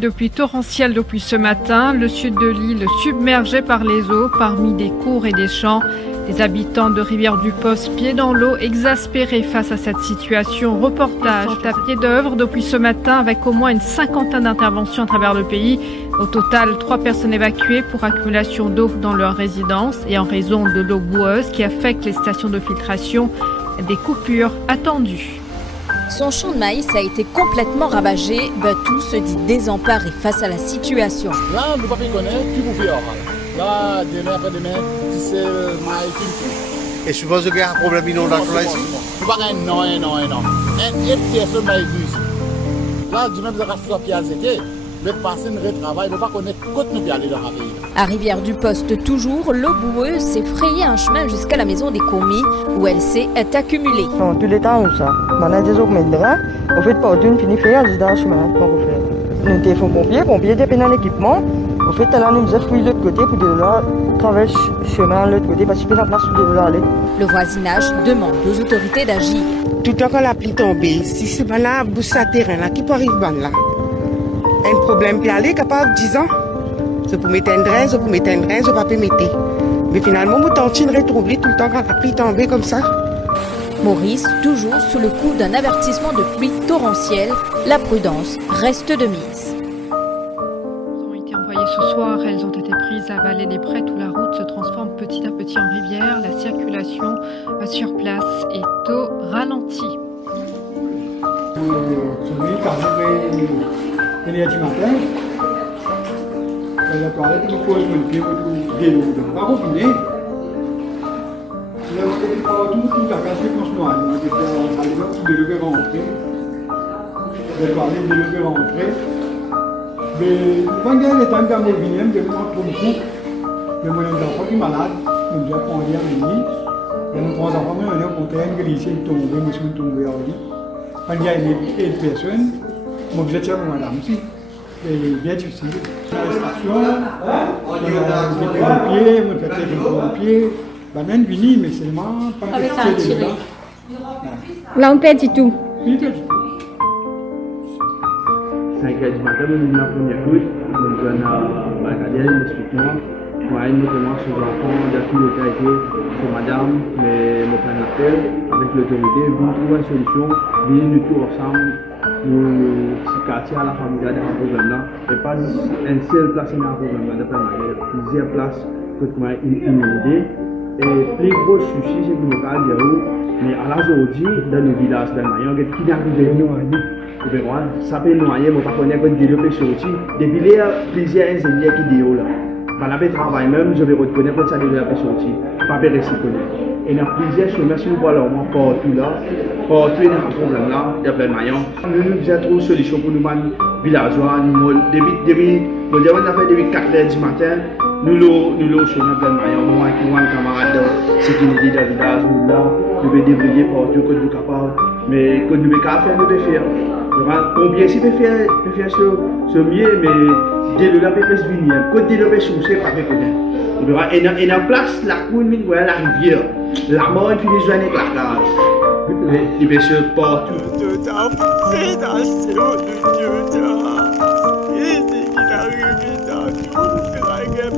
De pluie torrentielle depuis ce matin, le sud de l'île submergé par les eaux, parmi des cours et des champs. Les habitants de Rivière-du-Post, pieds dans l'eau, exaspérés face à cette situation. Reportage à pied d'œuvre depuis ce matin avec au moins une cinquantaine d'interventions à travers le pays. Au total, 3 personnes évacuées pour accumulation d'eau dans leur résidence et en raison de l'eau boueuse qui affecte les stations de filtration, des coupures attendues. Son champ de maïs a été complètement ravagé. Batou se dit désemparé face à la situation. Là, le papier connaît, qui vous fait là, demain après demain, c'est maïs qui. Et je suppose qu'il y a un problème d'inondation là ici? Non. Et personne maïs ici. Là, du même, vous avez fait pied à zété. Mais passer un travail, ne pas connaître côté nous aller dans la ville. À Rivière-du-Post, toujours, l'eau boueuse s'est frayé un chemin jusqu'à la maison des commis où elle s'est accumulée. Non, tout le temps, ça. Maintenant, des autres médecins, on fait pas d'une finie faire, dans le chemin, qu'on fait. Nous téléphone pompiers étaient dans l'équipement. En fait, là, nous avons fouillé de l'autre côté pour de là, traverser le chemin de l'autre côté parce qu'il y a la place où de là aller. Le voisinage demande aux autorités d'agir. Tout le temps quand la pluie tombe, si c'est pas là, bouche à terrain là, qui peut arriver là? Un problème puis aller capable 10 ans. Je peux mettre un drain, je peux pas mettre. Mais finalement, vous tentez de retrouver tout le temps quand la pluie tombe comme ça. Maurice, toujours sous le coup d'un avertissement de pluie torrentielle, la prudence reste de mise. Elles ont été envoyées ce soir, elles ont été prises à Vallée des Prêts où la route se transforme petit à petit en rivière. La circulation sur place est au ralenti. Ini aja makan. Kalau toilet itu pun mungkin itu gelu. Aku punya. Lalu kita tout la case franchement, on était à l'époque de lever rentrer. Le toilet de lever rentrer. Mais quand il y a les temps dans le vignoble, je me rends compte que le moyen d'enfant qui est malade, nous devons prendre un lit. Et nous prenons enfants, nous allons compter un glissé, tomber, nous sommes tombés en lit. Quand il y a une personne, moi, je tiens mon madame aussi. Et bien difficile. La station, on a des pompiers, on a des pompiers. Ben, même fini, mais seulement pas avec un tiré. Là, on perd du tout. Oui, pas du tout. 5 heures du matin, nous venons la première couche, nous venons à Macadelle, explique-moi. Moi, notamment sur l'enfant, d'après le cas sur madame, mais mon plan appel avec l'autorité, vous trouvez une solution, venez nous tous ensemble. Nous, si quartier à la famille dans un problème là, et pas une seule place dans un problème là, plusieurs places que moi inondées. Et plus gros souci, c'est que nous allons dire, mais à l'aujourd'hui, dans le village de Mayon, il y a qui arrive à noyer. Ça peut noyer, mais pas connaître que Dieu peut sortir. Depuis il y a plusieurs ingénieurs qui disent là. Dans le travail même, je vais reconnaître que ça devrait sortir. Pas de reconnaître. Et il y a plusieurs chemins, si vous voyez partout là, partout il y a un problème là, il y a plein de maillons. Nous avons trouvé une solution pour nous, villageois. Depuis, on a fait depuis 4 heures du matin, nous avons chemin plein de maillons. Moi, avec mon camarade, c'est qui nous dit dans le village, nous là, nous devons débrouiller partout que nous sommes capables. Mais que nous devons faire, nous devons faire. Combien si peut faire ce mieux, mais dès le lapin peut se venir. Quand dès le lapin se pas reconnaître. Et en place, la cour, la rivière. La mort finit de jouer avec la case. Les messieurs partout. Tout à fait dans le Dieu. Et c'est qu'il arrive dans tout, c'est la guerre